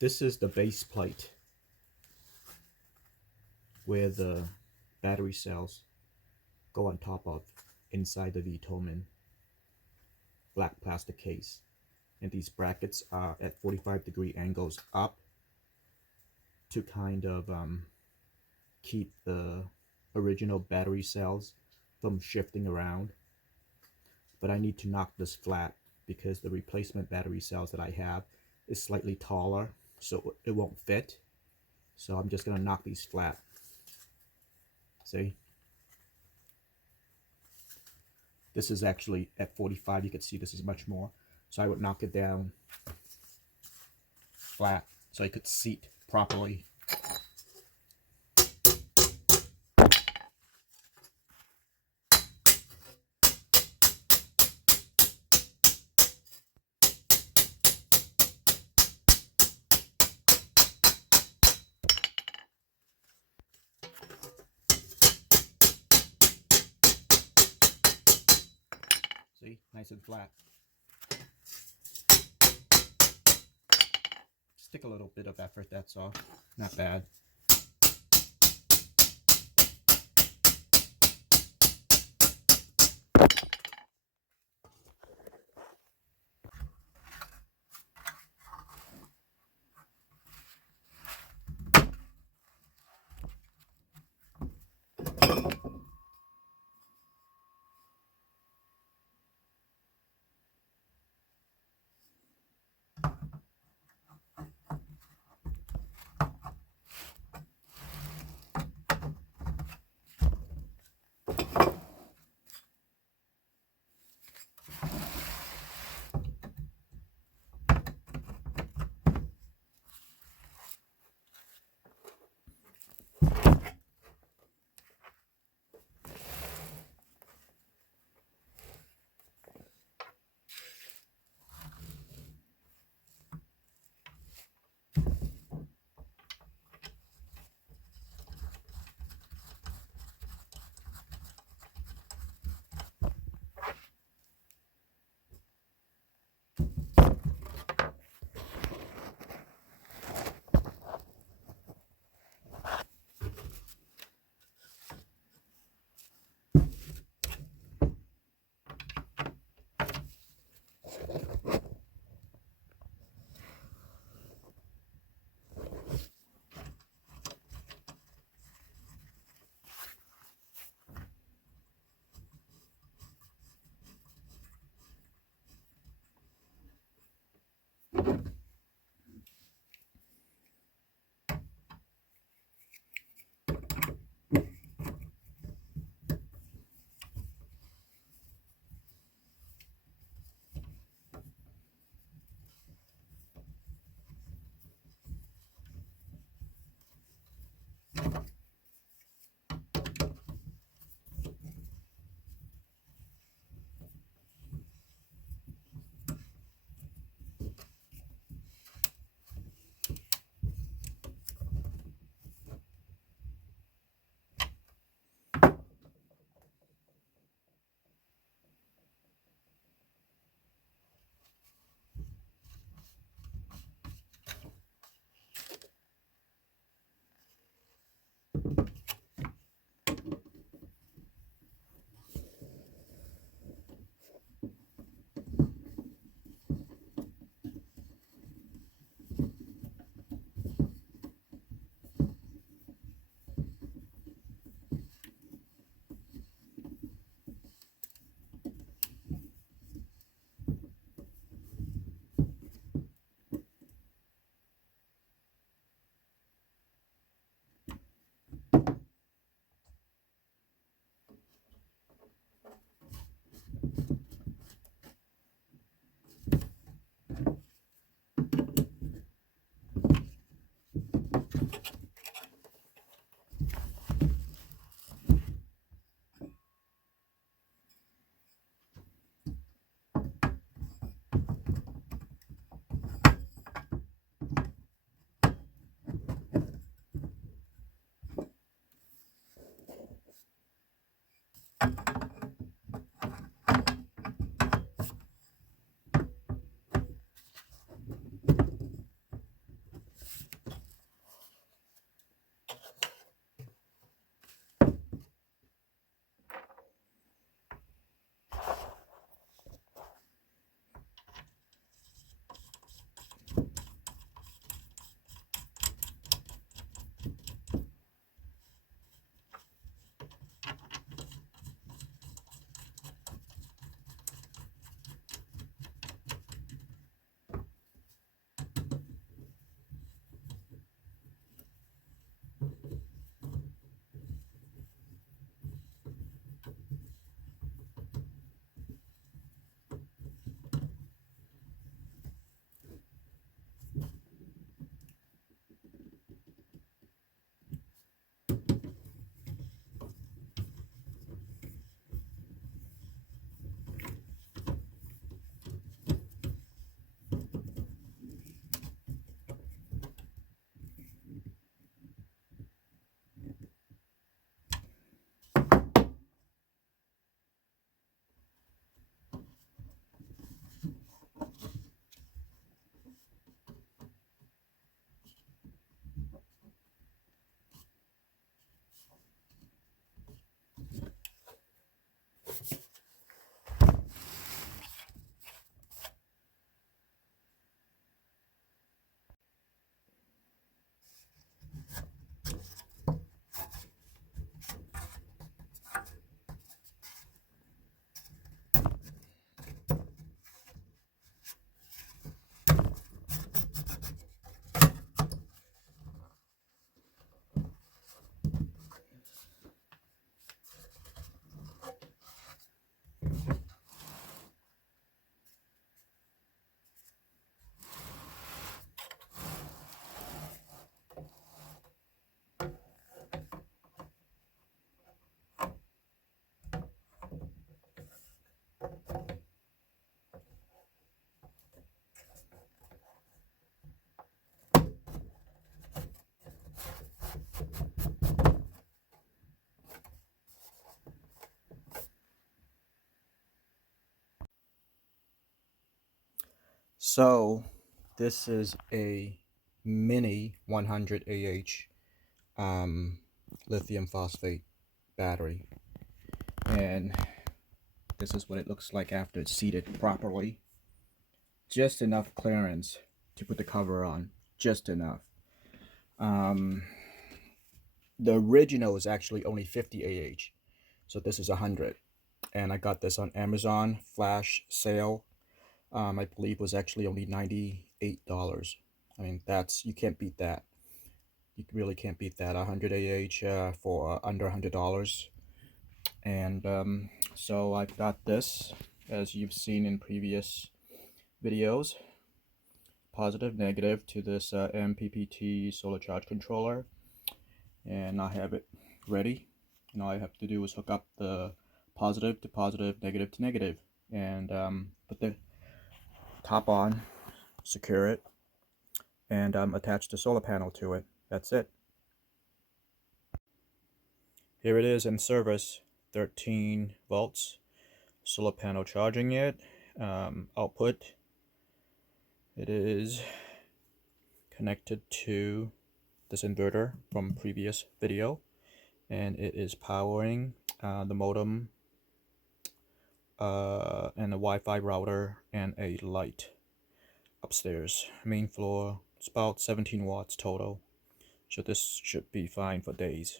This is the base plate where the battery cells go on top of inside the Vtoman black plastic case. And these brackets are at 45-degree angles up to kind of keep the original battery cells from shifting around. But I need to knock this flat because the replacement battery cells that I have is slightly taller, so it won't fit. So I'm just gonna knock these flat. See? This is actually at 45. You can see this is much more. So I would knock it down flat so I could seat properly. See, nice and flat. Just take a little bit of effort, that's all. Not bad. So this is a mini 100 Ah lithium phosphate battery, and this is what it looks like after it's seated properly. Just enough clearance to put the cover on, just enough. The original is actually only 50 so this is 100, and I got this on Amazon flash sale. I believe was actually only $98. I mean, you can't beat that. You really can't beat that. 100 for under $100. And so I've got this, as you've seen in previous videos, positive, negative to this mppt solar charge controller, and I have it ready. And all I have to do is hook up the positive to positive, negative to negative, and put the top on, secure it, and attach the solar panel to it. That's it. Here it is in service, 13 volts, solar panel charging it. Output, it is connected to this inverter from previous video, and it is powering the modem and a Wi-Fi router and a light upstairs. Main floor, it's about 17 watts total. So this should be fine for days.